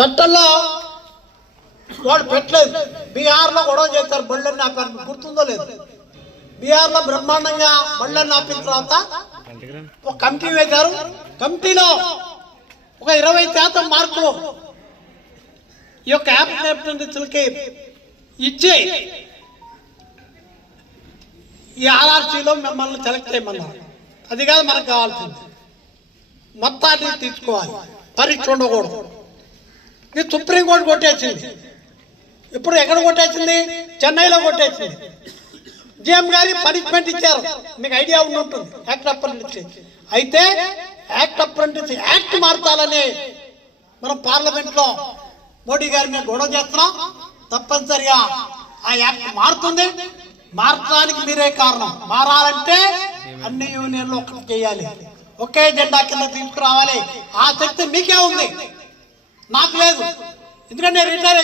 చట్టంలో వాడు పెట్టలేదు. బీహార్లో గొడవ చేస్తారు. బళ్ళని ఆపారు గుర్తుందో లేదు. బీహార్లో బ్రహ్మాండంగా బళ్ళని ఆపిన తర్వాత ఒక కమిటీ వేశారు. కమిటీలో ఒక ఇరవై శాతం మార్కులు ఈ యొక్క యాప్ నేర్చులకి ఇచ్చి ఈ ఆర్ఆర్సీలో మిమ్మల్ని సెలెక్ట్ చేయమన్నారు. అది కాదు మనకు కావాల్సింది. మొత్తాన్ని తీసుకోవాలి పరీక్ష ఉండకూడదు. ఇది సుప్రీంకోర్టు కొట్టేసింది. ఇప్పుడు ఎక్కడ కొట్టేసింది? చెన్నైలో కొట్టేసింది. జిఎం గారి పనిష్మెంట్ ఇచ్చారు. మీకు ఐడియా ఉండి ఉంటుంది యాక్ట్ అప్రెంటిస్ అయితే యాక్ట్ అప్రెంటిస్ యాక్ట్ మార్చాలని మనం పార్లమెంట్లో మోడీ గారి మీద గొడవ చేస్తున్నాం. తప్పనిసరిగా ఆ యాక్ట్ మారుతుంది. మార్చడానికి మీరే కారణం. మారాలంటే అన్ని యూనియన్లు ఒకటి చేయాలి. ఒకే జెండా కింద తీసుకురావాలి. ఆ శక్తి మీకే ఉంది. నాకు లేదు. ఎందుకంటే నేను రిటైర్